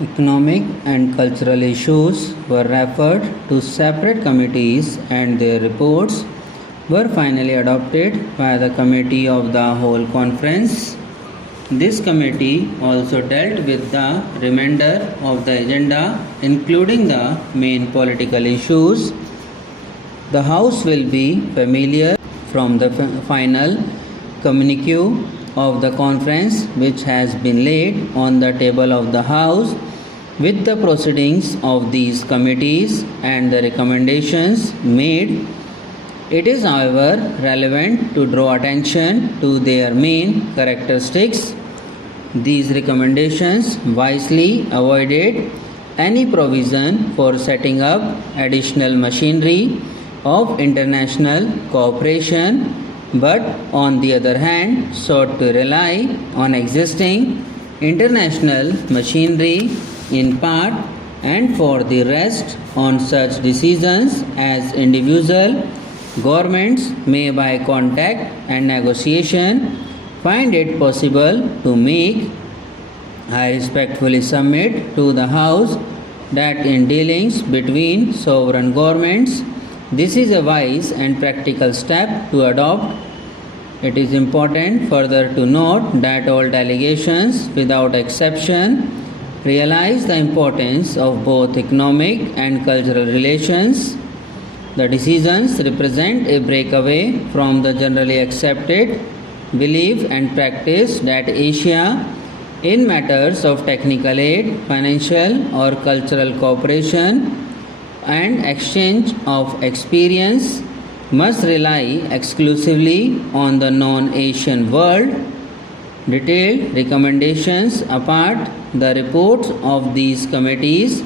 Economic and cultural issues were referred to separate committees and their reports were finally adopted by the Committee of the Whole Conference. This committee also dealt with the remainder of the agenda, including the main political issues. The House will be familiar from the final communique of the conference, which has been laid on the table of the House with the proceedings of these committees and the recommendations made. It is, however, relevant to draw attention to their main characteristics. These recommendations wisely avoided any provision for setting up additional machinery of international cooperation, but on the other hand sought to rely on existing international machinery in part and for the rest on such decisions as individual governments may by contact and negotiation find it possible to make. I respectfully submit to the House that in dealings between sovereign governments, this is a wise and practical step to adopt. It is important further to note that all delegations, without exception, realize the importance of both economic and cultural relations. The decisions represent a breakaway from the generally accepted belief and practice that Asia, in matters of technical aid, financial or cultural cooperation, and exchange of experience, must rely exclusively on the non-Asian world. Detailed recommendations apart, the reports of these committees,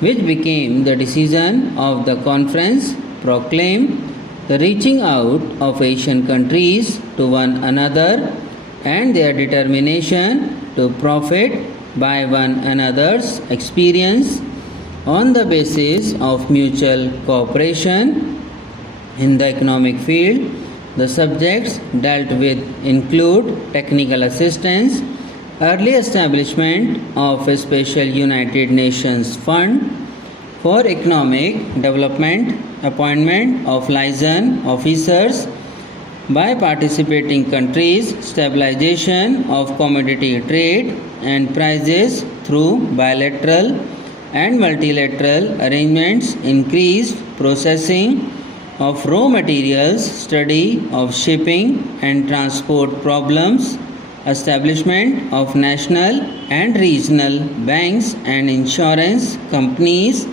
which became the decision of the conference, proclaim the reaching out of Asian countries to one another and their determination to profit by one another's experience on the basis of mutual cooperation. In the economic field, the subjects dealt with include technical assistance, early establishment of a special United Nations Fund for economic development, appointment of liaison officers by participating countries, stabilization of commodity trade and prices through bilateral and multilateral arrangements, increased processing of raw materials, study of shipping and transport problems, establishment of national and regional banks and insurance companies,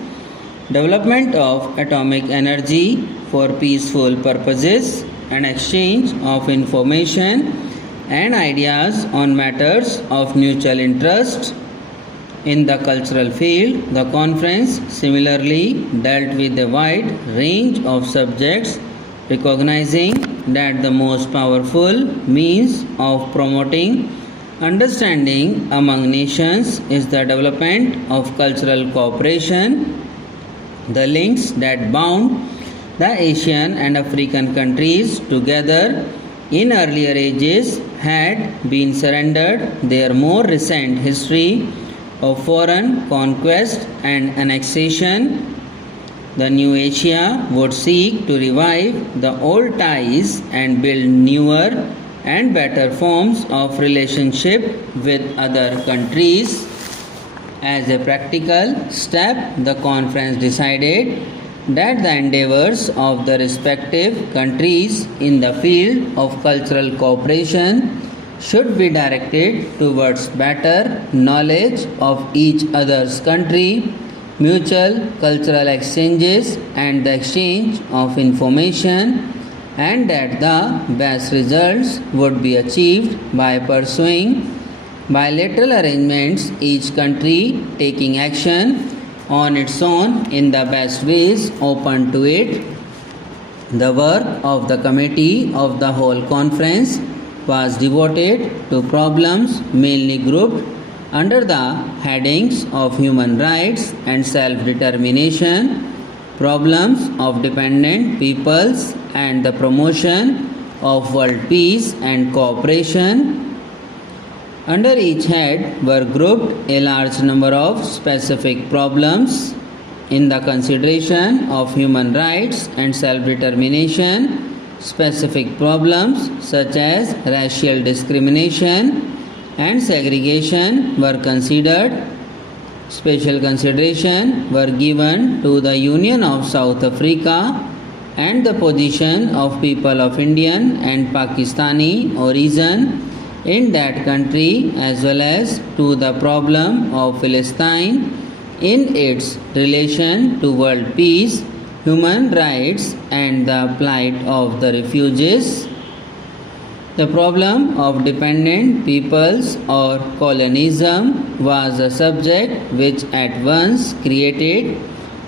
development of atomic energy for peaceful purposes, and exchange of information and ideas on matters of mutual interest. In the cultural field, the conference similarly dealt with a wide range of subjects, recognizing that the most powerful means of promoting understanding among nations is the development of cultural cooperation. The links that bound the Asian and African countries together in earlier ages had been surrendered. Their more recent history of foreign conquest and annexation, the new Asia would seek to revive the old ties and build newer and better forms of relationship with other countries. As a practical step, the conference decided that the endeavors of the respective countries in the field of cultural cooperation should be directed towards better knowledge of each other's country, mutual cultural exchanges and the exchange of information, and that the best results would be achieved by pursuing bilateral arrangements, each country taking action on its own in the best ways open to it. The work of the Committee of the Whole Conference was devoted to problems mainly grouped under the headings of human rights and self-determination, problems of dependent peoples and the promotion of world peace and cooperation. Under each head were grouped a large number of specific problems in the consideration of human rights and self-determination. Specific problems such as racial discrimination and segregation were considered. Special consideration were given to the Union of South Africa and the position of people of Indian and Pakistani origin in that country, as well as to the problem of Palestine in its relation to world peace, human rights and the plight of the refugees. The problem of dependent peoples or colonialism was a subject which at once created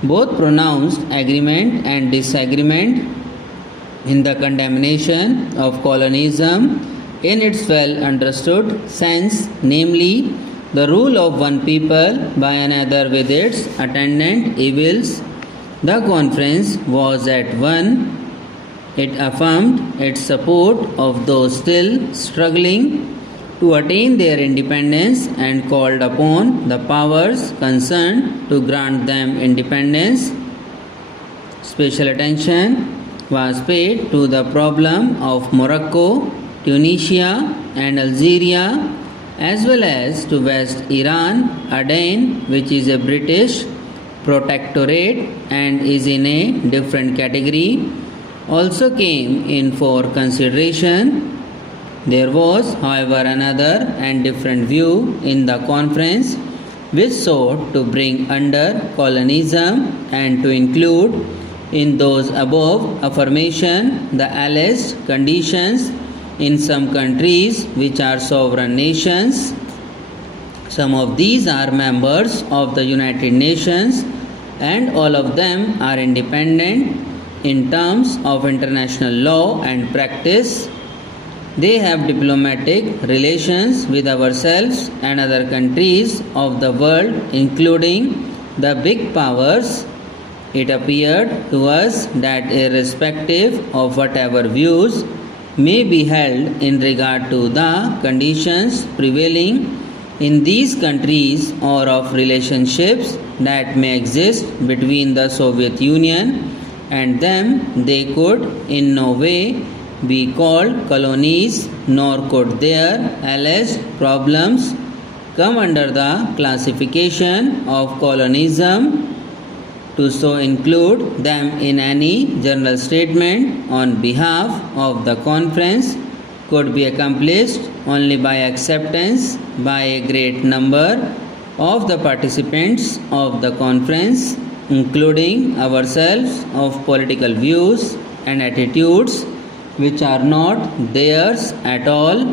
both pronounced agreement and disagreement in the condemnation of colonialism in its well understood sense, namely the rule of one people by another with its attendant evils. The conference was at one. It affirmed its support of those still struggling to attain their independence and called upon the powers concerned to grant them independence. Special attention was paid to the problem of Morocco, Tunisia and Algeria, as well as to West Iran, Aden, which is a British protectorate and is in a different category, also came in for consideration. There was, however, another and different view in the conference which sought to bring under colonialism and to include in those above affirmation the alleged conditions in some countries which are sovereign nations. Some of these are members of the United Nations and all of them are independent in terms of international law and practice. They have diplomatic relations with ourselves and other countries of the world, including the big powers. It appeared to us that irrespective of whatever views may be held in regard to the conditions prevailing in these countries or of relationships that may exist between the Soviet Union and them, they could in no way be called colonies, nor could their alleged problems come under the classification of colonialism. To so include them in any general statement on behalf of the conference could be accomplished only by acceptance by a great number of the participants of the conference, including ourselves, of political views and attitudes which are not theirs at all.